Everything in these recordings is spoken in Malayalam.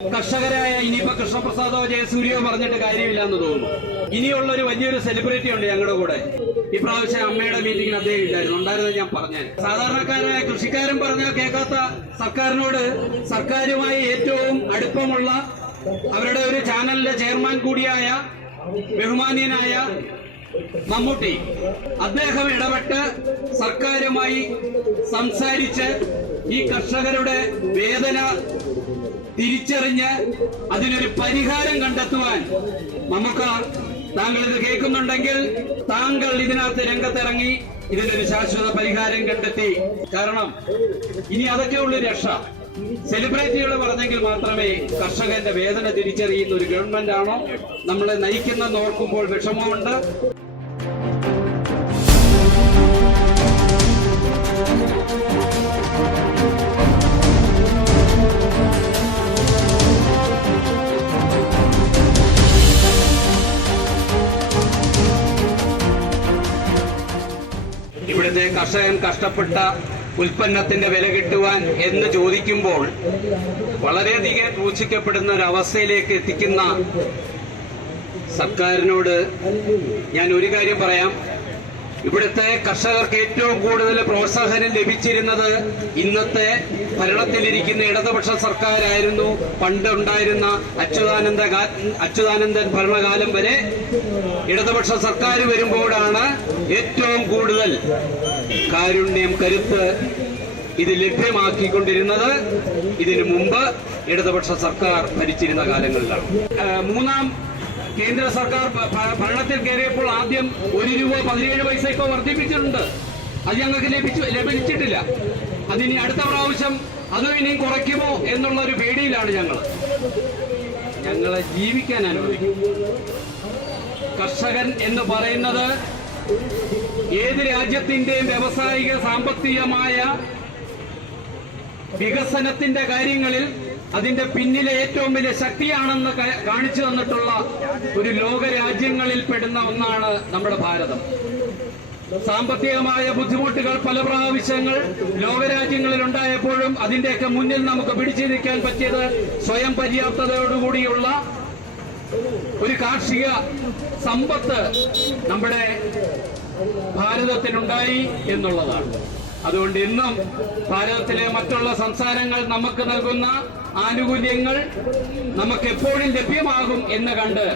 കർഷകരായ ഇനിയിപ്പോ കൃഷ്ണപ്രസാദോ ജയസൂര്യോ പറഞ്ഞിട്ട് കാര്യമില്ല എന്ന് തോന്നുന്നു. ഇനിയുള്ളൊരു വലിയൊരു സെലിബ്രിറ്റി ഉണ്ട് ഞങ്ങളുടെ കൂടെ. ഇപ്രാവശ്യം അമ്മയുടെ മീറ്റിംഗിന് അദ്ദേഹം ഉണ്ടായിരുന്നത് ഞാൻ പറഞ്ഞാൽ. സാധാരണക്കാരായ കൃഷിക്കാരൻ പറഞ്ഞാൽ കേൾക്കാത്ത സർക്കാരിനോട് സർക്കാരുമായി ഏറ്റവും അടുപ്പമുള്ള അവരുടെ ഒരു ചാനലിലെ ചെയർമാൻ കൂടിയായ ബഹുമാന്യനായ മമ്മൂട്ടി അദ്ദേഹം ഇടപെട്ട് സർക്കാരുമായി സംസാരിച്ച് ഈ കർഷകരുടെ വേദന തിരിച്ചറിഞ്ഞ് അതിനൊരു പരിഹാരം കണ്ടെത്തുവാൻ നമുക്ക് താങ്കൾ ഇത് കേൾക്കുന്നുണ്ടെങ്കിൽ താങ്കൾ ഇതിനകത്ത് രംഗത്തിറങ്ങി ഇതിനൊരു ശാശ്വത പരിഹാരം കണ്ടെത്തി. കാരണം ഇനി അതൊക്കെയുള്ള രക്ഷ. സെലിബ്രിറ്റികൾ പറഞ്ഞെങ്കിൽ മാത്രമേ കർഷകന്റെ വേദന തിരിച്ചറിയുന്ന ഒരു ഗവൺമെന്റ് ആണോ നമ്മളെ നയിക്കുന്നെന്ന് ഓർക്കുമ്പോൾ വിഷമമുണ്ട്. ഇവിടുത്തെ കർഷകൻ കഷ്ടപ്പെട്ട ഉൽപ്പന്നത്തിന്റെ വില കിട്ടുവാൻ എന്ന് ചോദിക്കുമ്പോൾ വളരെയധികം ക്രൂശിക്കപ്പെടുന്ന ഒരവസ്ഥയിലേക്ക് എത്തിക്കുന്ന സർക്കാരിനോട് ഞാൻ ഒരു കാര്യം പറയാം. ഇവിടുത്തെ കർഷകർക്ക് ഏറ്റവും കൂടുതൽ പ്രോത്സാഹനം ലഭിച്ചിരുന്നത് ഇന്നത്തെ ഭരണത്തിലിരിക്കുന്ന ഇടതുപക്ഷ സർക്കാരായിരുന്നു. പണ്ടുണ്ടായിരുന്ന അച്യുതാനന്ദൻ ഭരണകാലം വരെ ഇടതുപക്ഷ സർക്കാർ വരുമ്പോഴാണ് ഏറ്റവും കൂടുതൽ കാരുണ്യം, കരുത്ത് ഇത് ലഭ്യമാക്കിക്കൊണ്ടിരുന്നത്. ഇതിനു മുമ്പ് ഇടതുപക്ഷ സർക്കാർ ഭരിച്ചിരുന്ന കാലങ്ങളിലാണ്. മൂന്നാം കേന്ദ്ര സർക്കാർ ഭരണത്തിൽ കയറിയപ്പോൾ ആദ്യം 1 രൂപ 17 പൈസ ഇപ്പോൾ വർദ്ധിപ്പിച്ചിട്ടുണ്ട്. അത് ഞങ്ങൾക്ക് ലഭിച്ചിട്ടില്ല. അതിനി അടുത്ത പ്രാവശ്യം അതും ഇനിയും കുറയ്ക്കുമോ എന്നുള്ള ഒരു പേടിയിലാണ് ഞങ്ങളെ ജീവിക്കാൻ അനുവദിക്കും. കർഷകൻ എന്ന് പറയുന്നത് ഏത് രാജ്യത്തിന്റെയും വ്യാവസായിക സാമ്പത്തികമായ വികസനത്തിന്റെ കാര്യങ്ങളിൽ അതിന്റെ പിന്നിലെ ഏറ്റവും വലിയ ശക്തിയാണെന്ന് കാണിച്ചു തന്നിട്ടുള്ള ഒരു ലോകരാജ്യങ്ങളിൽ പെടുന്ന ഒന്നാണ് നമ്മുടെ ഭാരതം. സാമ്പത്തികമായ ബുദ്ധിമുട്ടുകൾ പല പ്രാവശ്യങ്ങൾ ലോകരാജ്യങ്ങളിൽ ഉണ്ടായപ്പോഴും അതിന്റെയൊക്കെ മുന്നിൽ നമുക്ക് പിടിച്ചു നിൽക്കാൻ പറ്റിയത് സ്വയം പര്യാപ്തതയോടുകൂടിയുള്ള ഒരു കാർഷിക സമ്പത്ത് നമ്മുടെ ഭാരതത്തിനുണ്ടായി എന്നുള്ളതാണ്. അതുകൊണ്ട് ഇന്നും ഭാരതത്തിലെ മറ്റുള്ള സംസ്ഥാനങ്ങൾ നമുക്ക് നൽകുന്ന ആനുകൂല്യങ്ങൾ നമുക്ക് എപ്പോഴും ലഭ്യമാകും എന്ന് കണ്ട്,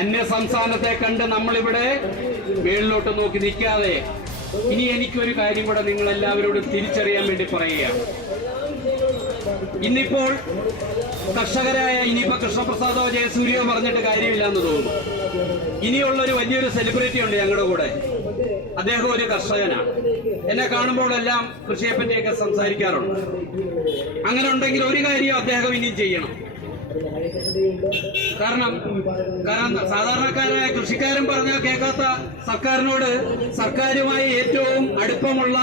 അന്യ സംസ്ഥാനത്തെ കണ്ട് നമ്മളിവിടെ മേളിലോട്ട് നോക്കി നിൽക്കാതെ ഇനി എനിക്കൊരു കാര്യം കൂടെ നിങ്ങൾ എല്ലാവരോടും തിരിച്ചറിയാൻ വേണ്ടി പറയുകയാണ്. ഇന്നിപ്പോൾ കർഷകരായ ഇനിയിപ്പോ കൃഷ്ണപ്രസാദോ ജയസൂര്യോ പറഞ്ഞിട്ട് കാര്യമില്ല എന്ന് തോന്നുന്നു. ഇനിയുള്ളൊരു വലിയൊരു സെലിബ്രിറ്റി ഉണ്ട് ഞങ്ങളുടെ കൂടെ. അദ്ദേഹം ഒരു കർഷകനാണ്. എന്നെ കാണുമ്പോഴെല്ലാം കൃഷിയെ പറ്റിയൊക്കെ സംസാരിക്കാറുണ്ട്. അങ്ങനെ ഉണ്ടെങ്കിൽ ഒരു കാര്യം അദ്ദേഹം ഇനിയും ചെയ്യണം. കാരണം സാധാരണക്കാരായ കൃഷിക്കാരൻ പറഞ്ഞാൽ കേൾക്കാത്ത സർക്കാരിനോട് സർക്കാരുമായി ഏറ്റവും അടുപ്പമുള്ള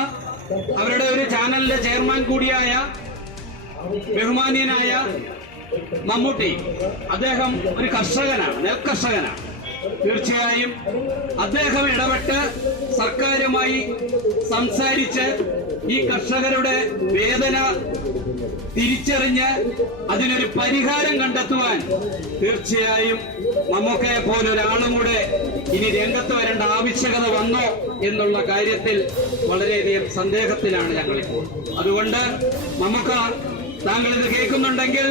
അവരുടെ ഒരു ചാനലിലെ ചെയർമാൻ കൂടിയായ ബഹുമാന്യനായ മമ്മൂട്ടി അദ്ദേഹം ഒരു കർഷകനാണ്, നെൽകർഷകനാണ്. തീർച്ചയായും അദ്ദേഹം ഇടപെട്ട് സർക്കാരുമായി സംസാരിച്ച് ഈ കർഷകരുടെ വേദന തിരിച്ചറിഞ്ഞ് അതിനൊരു പരിഹാരം കണ്ടെത്തുവാൻ തീർച്ചയായും മമ്മൂക്കയെ പോലൊരാളും കൂടെ ഇനി രംഗത്ത് വരേണ്ട ആവശ്യകത വന്നോ എന്നുള്ള കാര്യത്തിൽ വളരെയധികം സന്ദേഹത്തിലാണ് ഞങ്ങളിപ്പോൾ. അതുകൊണ്ട് മമ്മൂക്ക, താങ്കൾ ഇത് കേൾക്കുന്നുണ്ടെങ്കിൽ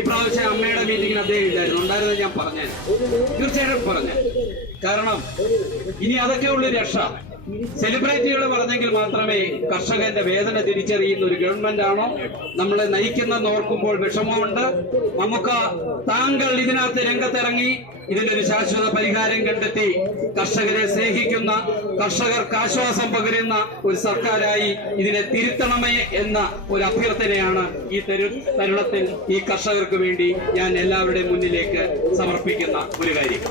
ഇപ്രാവശ്യം അമ്മയുടെ മീറ്റിംഗിന് അദ്ദേഹം ഉണ്ടായിരുന്നത് ഞാൻ പറഞ്ഞാൽ, തീർച്ചയായിട്ടും പറഞ്ഞാൽ. കാരണം ഇനി അതൊക്കെയുള്ള രക്ഷ. സെലിബ്രിറ്റികൾ പറഞ്ഞെങ്കിൽ മാത്രമേ കർഷകന്റെ വേദന തിരിച്ചറിയുന്ന ഒരു ഗവൺമെന്റ് ആണോ നമ്മളെ നയിക്കുന്നെന്ന് ഓർക്കുമ്പോൾ വിഷമമുണ്ട്. നമുക്ക് താങ്കൾ ഇതിനകത്ത് രംഗത്തിറങ്ങി ഇതിനൊരു ശാശ്വത പരിഹാരം കണ്ടെത്തി കർഷകരെ സ്നേഹിക്കുന്ന, കർഷകർക്ക് ആശ്വാസം പകരുന്ന ഒരു സർക്കാരായി ഇതിനെ തിരുത്തണമേ എന്ന ഒരു അഭ്യർത്ഥനയാണ് ഈ തരുണത്തിൽ ഈ കർഷകർക്ക് വേണ്ടി ഞാൻ എല്ലാവരുടെയും മുന്നിലേക്ക് സമർപ്പിക്കുന്ന ഒരു കാര്യം.